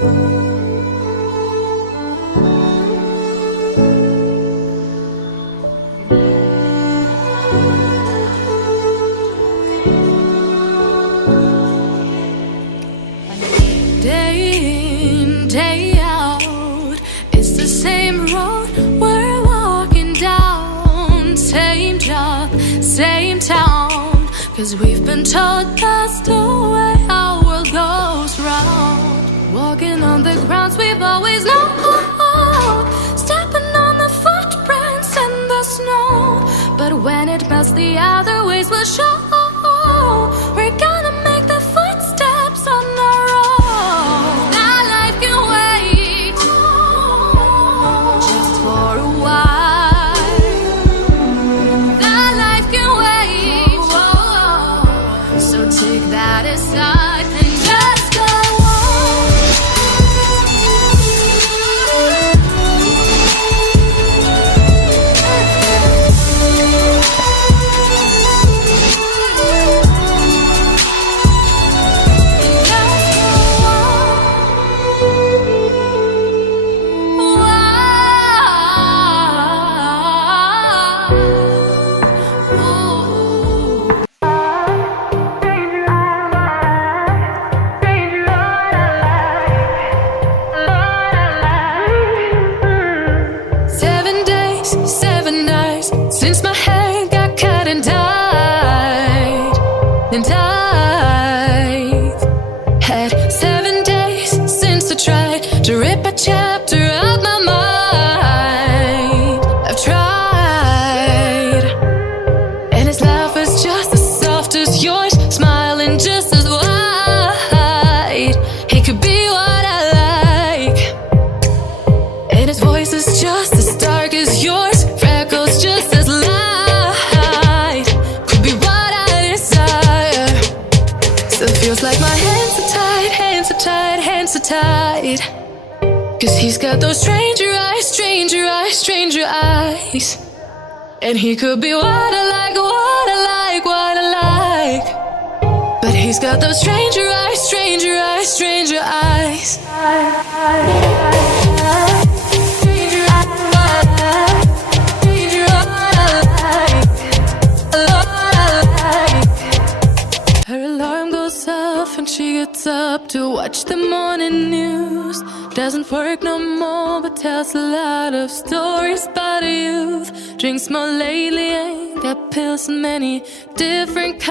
Day in, day out, it's the same road we're walking down. Same job, same town, 'cause we've been told that's the way our world goes round. Walking on the grounds we've always known, stepping on the footprints in the snow. But when it melts, the other ways will show. We're gonna make the footsteps on our own. That life can wait just for a while. That life can wait, so take that aside and just go on. 7 days, 7 nights since my hair got cut and dyed. And I've had 7 days since I tried to rip a chapter out my mind. I've tried, and his laugh is just as soft as yours, smiling just as wide. He could be what I like, and his voice is just as dark as yours, freckles just as light. Could be what I desire. Still feels like my hands are tied, hands are tied, hands are tied. 'Cause he's got those stranger eyes, stranger eyes, stranger eyes. And he could be what I like, what I like, what I like. But he's got those stranger eyes, stranger eyes, stranger eyes. Her alarm goes off and she gets up to watch the morning news. Doesn't work no more, but tells a lot of stories about her youth. Drinks more lately, ain't got pills in many different kinds.